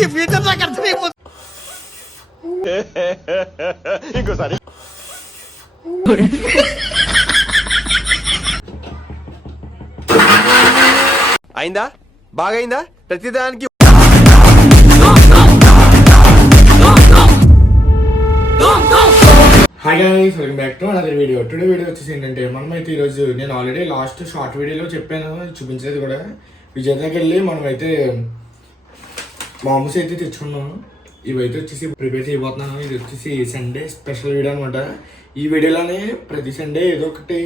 ఈ ఫ్యూచర్ నాకు అర్థమైపోతుంది. ఇంకోసారి అయిందా? బాగైందా? ప్రతిదానికి hi guys, welcome back to another video. Today video వచ్చేసి ఏంటంటే మనమైతే ఈరోజు నేను ఆల్రెడీ లాస్ట్ షార్ట్ వీడియోలో చెప్పాను, చూపించేది కూడా విజయనగర్కి వెళ్ళి మనమైతే మామూస్ అయితే తెచ్చుకున్నాము. ఇవైతే వచ్చేసి ప్రిపేర్ చేయబోతున్నాను. ఇది వచ్చేసి సండే స్పెషల్ వీడియో అనమాట. ఈ వీడియోలోనే ప్రతి సండే ఏదో ఒకటి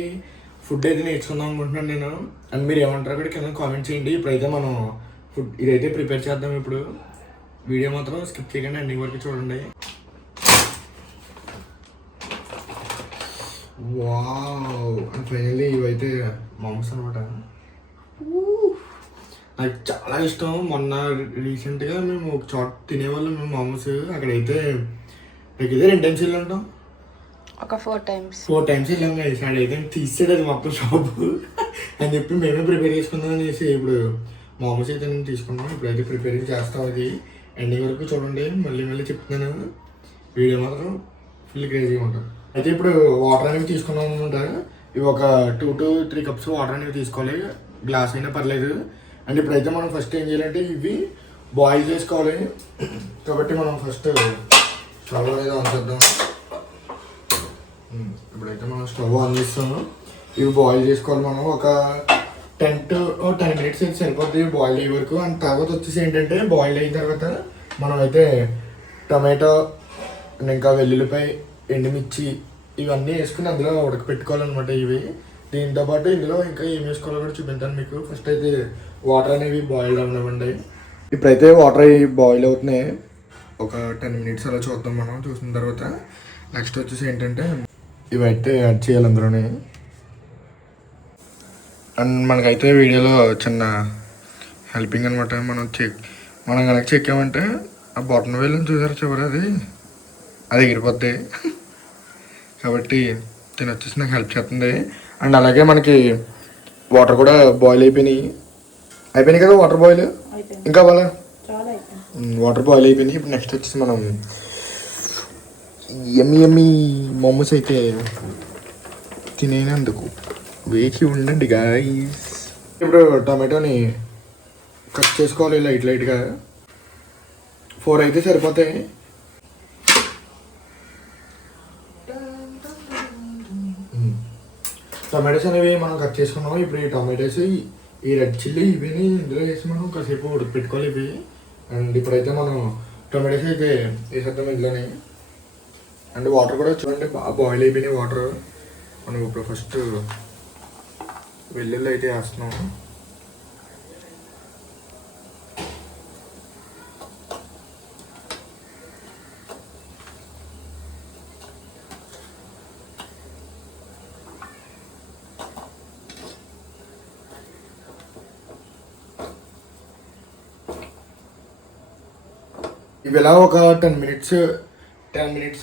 ఫుడ్ అయితే నేర్చుకుందాం అనుకుంటున్నాను నేను. అండ్ మీరు ఏమంటారో కూడా కింద కామెంట్ చేయండి. ఇప్పుడైతే మనం ఫుడ్ ఇదైతే ప్రిపేర్ చేద్దాం. ఇప్పుడు వీడియో మాత్రం స్కిప్ చేయకండి, ఎండింగ్ వరకు చూడండి. వావ్, అండ్ ఫైనల్లీ ఇవైతే మామూస్ అనమాట. నాకు చాలా ఇష్టం. మొన్న రీసెంట్గా మేము ఒక చోట తినేవాళ్ళం మేము మామూస్. అక్కడైతే నాకు ఇదే 2 టైమ్స్ వెళ్ళి ఉంటాం, ఒక 4 టైమ్స్ వెళ్ళాం. అక్కడైతే తీసేది అది మొత్తం షాపు అని చెప్పి మేమే ప్రిపేర్ చేసుకుందాం అనేసి ఇప్పుడు మామూస్ అయితే నేను తీసుకున్నాం. ఇప్పుడైతే ప్రిపేరింగ్ చేస్తాం. అది ఎండింగ్ వరకు చూడండి. మళ్ళీ మళ్ళీ చెప్తున్నాను, వీడియో మాత్రం ఫుల్ క్రేజీగా ఉంటుంది. అయితే ఇప్పుడు వాటర్ అనేవి తీసుకున్నాం అనమాట. ఇవి ఒక 2 to 3 కప్స్ వాటర్ అనేవి తీసుకోవాలి, గ్లాస్ అయినా పర్లేదు. అండ్ ఇప్పుడైతే మనం ఫస్ట్ ఏం చేయాలంటే ఇవి బాయిల్ చేసుకోవాలి. కాబట్టి మనం ఫస్ట్ స్టవ్ అనేది ఆన్ చేద్దాం. ఇప్పుడైతే మనం స్టవ్ ఆన్ చేస్తాము. ఇవి బాయిల్ చేసుకోవాలి మనం ఒక 10 minutes అయితే సరిపోద్ది బాయిల్ అయ్యే వరకు. అండ్ తర్వాత వచ్చేసి ఏంటంటే బాయిల్ అయిన తర్వాత మనం అయితే టమాటో ఇంకా వెల్లుల్లిపాయ, ఎండుమిర్చి ఇవన్నీ వేసుకుని అందులో ఉడకపెట్టుకోవాలన్నమాట. ఇవి దీంతో పాటు ఇందులో ఇంకా ఏం వేసుకోవాలో కూడా చూపించాను మీకు. ఫస్ట్ అయితే వాటర్ అనేవి బాయిల్ అవ్వనివ్వండి. ఇప్పుడైతే వాటర్ అవి బాయిల్ అవుతున్నాయి. ఒక 10 minutes అలా చూద్దాం మనం. చూసిన తర్వాత నెక్స్ట్ వచ్చేసి ఏంటంటే ఇవైతే యాడ్ చేయాలి అందులోనే. అండ్ మనకైతే వీడియోలో చిన్న హెల్పింగ్ అనమాట. మనం కనుక చెక్కామంటే ఆ బొటన్ వేలు చూసారు చివరి అది ఎగిరిపోద్ది. కాబట్టి దీని వచ్చేసి నాకు హెల్ప్ చేస్తుంది. అండ్ అలాగే మనకి వాటర్ కూడా బాయిల్ అయిపోయినాయి కదా. వాటర్ బాయిల్ ఇంకా అవ్వాలా? వాటర్ బాయిల్ అయిపోయినాయి. ఇప్పుడు నెక్స్ట్ వచ్చేసి మనం ఎమ్మి మోమోస్ అయితే తినేందుకు వేచి ఉండండి గాయ్స్. ఇప్పుడు టమాటోని కట్ చేసుకోవాలి లైట్గా. 4 అయితే సరిపోతాయి. టమాటోస్ అనేవి మనం కట్ చేసుకున్నాం. ఇప్పుడు ఈ టమాటోస్, ఈ రెడ్ చిల్లీ ఇవన్నీ ఇందులో వేసి మనం కాసేపు ఉడకపెట్టుకోవాలి ఇవి. అండ్ ఇప్పుడైతే మనం టమాటోస్ అయితే వేసేద్దాం ఇందులోనే. అండ్ వాటర్ కూడా చూడండి బాగా బాయిల్ అయిపోయినాయి వాటర్. మనం ఇప్పుడు ఫస్ట్ వెల్లుల్లి అయితే వేస్తున్నాం. ఇవి ఇలా ఒక 10 minutes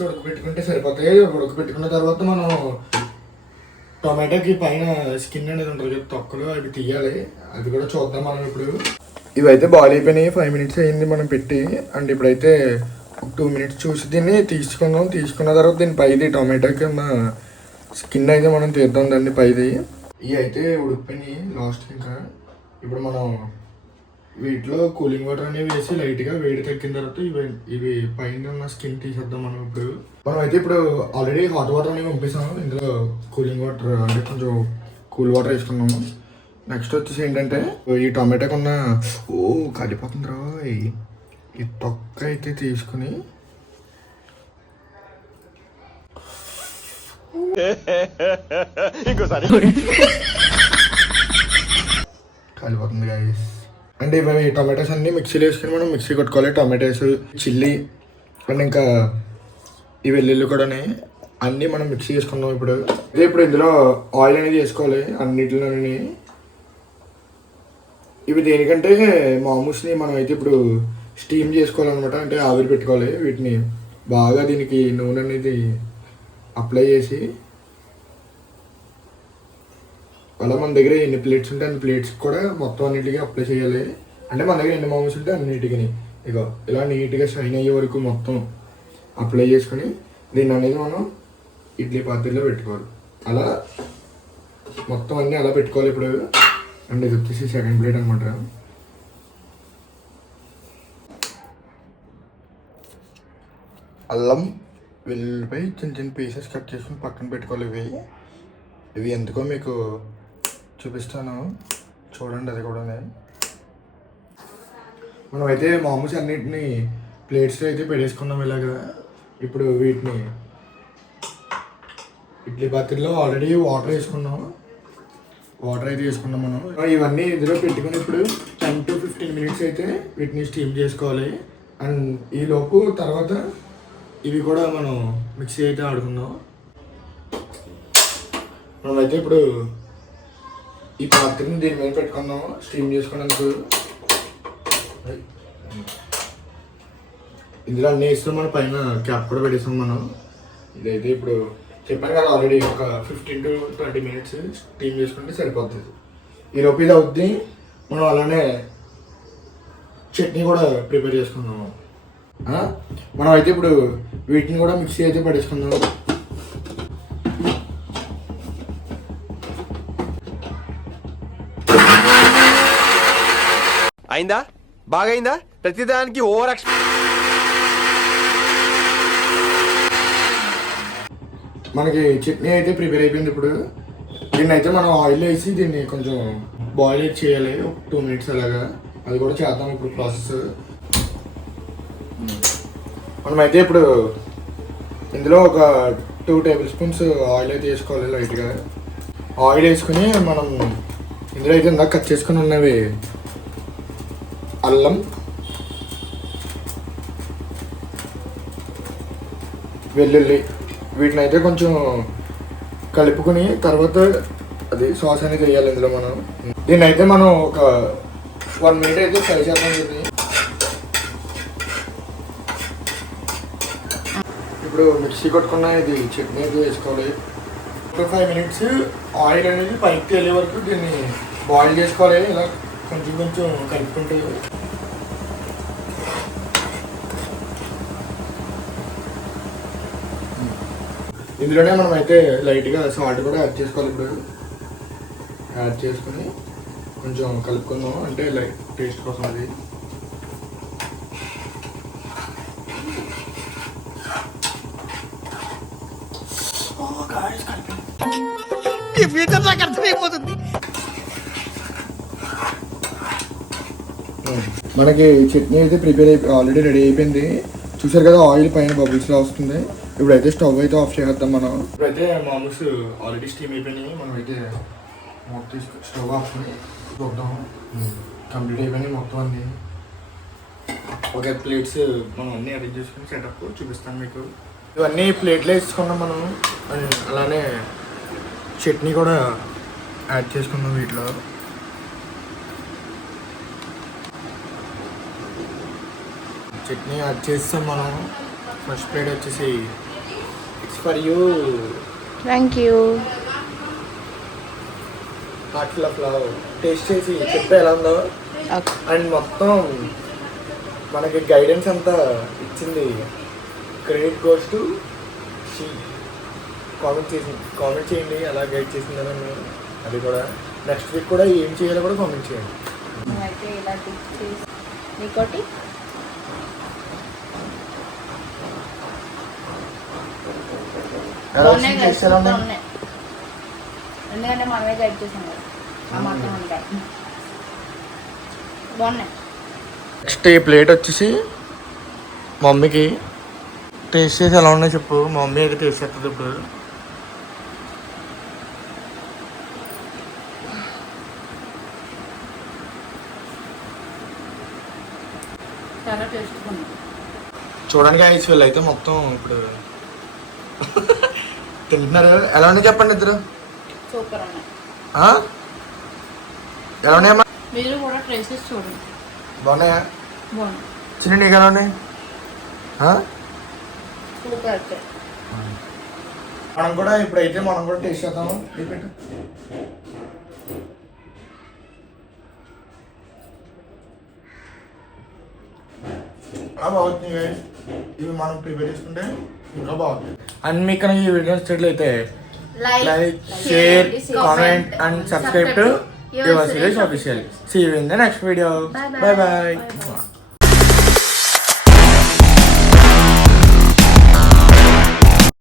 ఉడకబెట్టుకుంటే సరిపోతాయి. ఉడకబెట్టుకున్న తర్వాత మనం టొమాటోకి పైన స్కిన్ అనేది ఉంటుంది కదా, తొక్కలు అవి తీయాలి. అది కూడా చూద్దాం మనం ఇప్పుడు. ఇవైతే బాయిల్ అయిపోయినాయి. 5 minutes అయింది మనం పెట్టి. అండ్ ఇప్పుడైతే ఒక 2 minutes చూసి దీన్ని తీసుకుందాం. తీసుకున్న తర్వాత దీని పైది టొమాటోకి ఉన్న స్కిన్ అయితే మనం తీద్దాం దాన్ని పైది. ఇవి అయితే ఉడికిపోయినాయి లాస్ట్. ఇంకా ఇప్పుడు మనం వీటిలో కూలింగ్ వాటర్ అనేవి వేసి లైట్గా వేడి తగ్గిన తర్వాత ఇవి పైన ఉన్న స్కిన్ తీసేద్దాం మనం. మనం అయితే ఇప్పుడు ఆల్రెడీ హాట్ వాటర్ అనేవి పంపిస్తాము. ఇందులో కూలింగ్ వాటర్ అంటే కొంచెం కూల్ వాటర్ వేసుకున్నాము. నెక్స్ట్ వచ్చేసి ఏంటంటే ఈ టొమాటోకి ఉన్న కాలిపోతుంది రా, ఈ తొక్క అయితే తీసుకుని ఇంకోసారి కాలిపోతుంది గాయస్. అంటే ఇవి టొమాటోస్ అన్నీ మిక్సీలో వేసుకుని మనం మిక్సీ కొట్టుకోవాలి. టొమాటోస్, చిల్లీ అండ్ ఇంకా ఈ వెల్లుల్లి కూడా అన్నీ మనం మిక్సీ చేసుకున్నాం. ఇప్పుడు ఇందులో ఆయిల్ అనేది వేసుకోవాలి అన్నిటిలోని. ఇవి దేనికంటే మామూస్ని మనం అయితే ఇప్పుడు స్టీమ్ చేసుకోవాలన్నమాట. అంటే ఆవిరి పెట్టుకోవాలి వీటిని బాగా. దీనికి నూనె అనేది అప్లై చేసి అలా మన దగ్గర ఎన్ని ప్లేట్స్ ఉంటే అన్ని ప్లేట్స్ కూడా మొత్తం అన్నిటికీ అప్లై చేయాలి. అంటే మన దగ్గర ఎన్ని మామూస్ ఉంటే అన్నిటికీ ఇగో ఇలా నీట్గా షైన్ అయ్యే వరకు మొత్తం అప్లై చేసుకొని దీన్ని అనేది మనం ఇడ్లీ పాత్రలో పెట్టుకోవాలి. అలా మొత్తం అన్నీ అలా పెట్టుకోవాలి. ఇప్పుడు అండ్ ఇది వచ్చేసి సెకండ్ ప్లేట్ అనమాట. అల్లం వెల్లుల్లిపై చిన్న చిన్న పీసెస్ కట్ చేసుకుని పక్కన పెట్టుకోవాలి. ఇవి ఎందుకో మీకు చూపిస్తాను, చూడండి. అది కూడా మనం అయితే మామూలు అన్నిటిని ప్లేట్స్లో అయితే పెట్టేసుకున్నాం ఇలాగా. ఇప్పుడు వీటిని ఇడ్లీ పాత్రలో ఆల్రెడీ వాటర్ వేసుకున్నాం. వాటర్ అయితే వేసుకున్నాం మనం. ఇవన్నీ ఇందులో పెట్టుకుని ఇప్పుడు 10 to 15 minutes అయితే వీటిని స్టీమ్ చేసుకోవాలి. అండ్ ఈ లోపు తర్వాత ఇవి కూడా మనం మిక్సీ అయితే ఆడుకుందాం. మనమైతే ఇప్పుడు ఈ పాత్రని దీని మీద పెట్టుకుందాం స్టీమ్ చేసుకోవడానికి. ఇందులో అన్నీ వేస్తాం. మన పైన క్యాప్ కూడా పెట్టేస్తాం మనం. ఇదైతే ఇప్పుడు చెప్పాను కదా ఆల్రెడీ ఒక 15 to 20 minutes స్టీమ్ చేసుకుంటే సరిపోతుంది. ఈ లోపు ఇది అవుద్ది. మనం అలానే చట్నీ కూడా ప్రిపేర్ చేసుకుందాము. మనం అయితే ఇప్పుడు వీటిని కూడా మిక్సీ అయితే పడేసుకుందాం. అయిందా? బాగైందా? ప్రతిదానికి ఓవర్ మనకి చట్నీ అయితే ప్రిపేర్ అయిపోయింది. ఇప్పుడు దీన్ని అయితే మనం ఆయిల్ వేసి దీన్ని కొంచెం బాయిల్ చేయాలి ఒక 2 minutes అలాగా. అది కూడా చేద్దాం ఇప్పుడు ప్రాసెస్. మనమైతే ఇప్పుడు ఇందులో ఒక 2 tablespoons ఆయిల్ అయితే వేసుకోవాలి. లైట్గా ఆయిల్ వేసుకుని మనం ఇందులో అయితే ఇందాక కట్ చేసుకుని ఉన్నవి అల్లం, వెల్లుల్లి వీటిని అయితే కొంచెం కలుపుకొని తర్వాత అది సాస్ అనేది వేయాలి ఇందులో మనం. దీన్ని అయితే మనం ఒక 1 minute అయితే ఫ్రై చేద్దాం. ఇప్పుడు మిక్సీ కొట్టుకున్న ఇది చట్నీ అయితే వేసుకోవాలి. 5 minutes ఆయిల్ అనేది పైకి తేలే వరకు దీన్ని బాయిల్ చేసుకోవాలి. ఇలా కొంచెం కొంచెం కలుపుకుంటూ ఇందులోనే మనం అయితే లైట్గా సాల్ట్ కూడా యాడ్ చేసుకోవాలి. ఇప్పుడు యాడ్ చేసుకుని కొంచెం కలుపుకుందాం, అంటే లైట్ టేస్ట్ కోసం. అది ఈ ఫ్యూచర్ నాకు అర్థమైపోతుంది. మనకి చట్నీ అయితే ప్రిపేర్ అయిపోయి ఆల్రెడీ రెడీ అయిపోయింది. చూసారు కదా ఆయిల్ పైన బబుల్స్లో వస్తుంది. ఇప్పుడైతే స్టవ్ అయితే ఆఫ్ చేద్దాం మనం. ఇప్పుడైతే మామూస్ ఆల్రెడీ స్టీమ్ అయిపోయినాయి. మనం అయితే మొత్తం స్టవ్ ఆఫ్ చూద్దాం. కంప్లీట్ అయిపోయినాయి మొత్తం అన్నీ. ఓకే, ప్లేట్స్ మనం అన్నీ అరేంజ్ చేసుకుని సెటప్ చూపిస్తాను మీకు. ఇవన్నీ ప్లేట్లో వేసుకున్నాం మనం. అలానే చట్నీ కూడా యాడ్ చేసుకున్నాం వీటిలో. చట్నీ యాడ్ చేస్తాం మనం. ఫస్ట్ ప్లేట్ వచ్చేసి it's for you. Thank you. Heartful of love. Taste చేసి చెప్పే ఎలా ఉందో. అండ్ మొత్తం మనకి గైడెన్స్ అంతా ఇచ్చింది credit goes to she. Comment చేయండి ఎలా గైడ్ చేసిందని. అది కూడా నెక్స్ట్ వీక్ కూడా ఏం చేయాలో కూడా కామెంట్ చేయండి. అయితే ఇలా టిప్ చేసి నీకోటి బాగున్నాయి కదా, సూపర్ ఉన్నాయి. ఎందుకంటే మనమే గైడ్ చేసాం కదా, ఆ మాత్రం ఉంటాయి. బాగున్నాయి. నెక్స్ట్ ఈ ప్లేట్ వచ్చేసి మమ్మీకి. టేస్ట్ చేసి ఎలా ఉన్నాయో చెప్పు. మా మమ్మీ అయితే టేస్ట్ చేస్తుంది ఇప్పుడు. చాలా టేస్ట్గా ఉంది. చూడండి ఐస్ వీళ్ళు అయితే మొత్తం ఇప్పుడు తింటున్నారు. ఎలా ఉన్నాయి చెప్పండి ఇద్దరు. సూపర్ ఉన్నాయి. ఎలా ఉన్నాయమ్మా? మీరు కూడా ట్రై చేసి చూడండి. బాగున్నాయా? బాగుంది. చిన్న నీకు ఎలా ఉన్నాయి? సూపర్ అయితే మనం కూడా ఇప్పుడైతే మనం కూడా టేస్ట్ చేద్దాము. బాగుంది guys. ఇవి మనం ప్రిపేర్ చేసుకుంటే ఇంకా బాగుంది. అండ్ మీకు కనుక ఈ వీడియో నచ్చినట్లయితే like share comment and subscribe to your series official. See you in the next video. Bye by.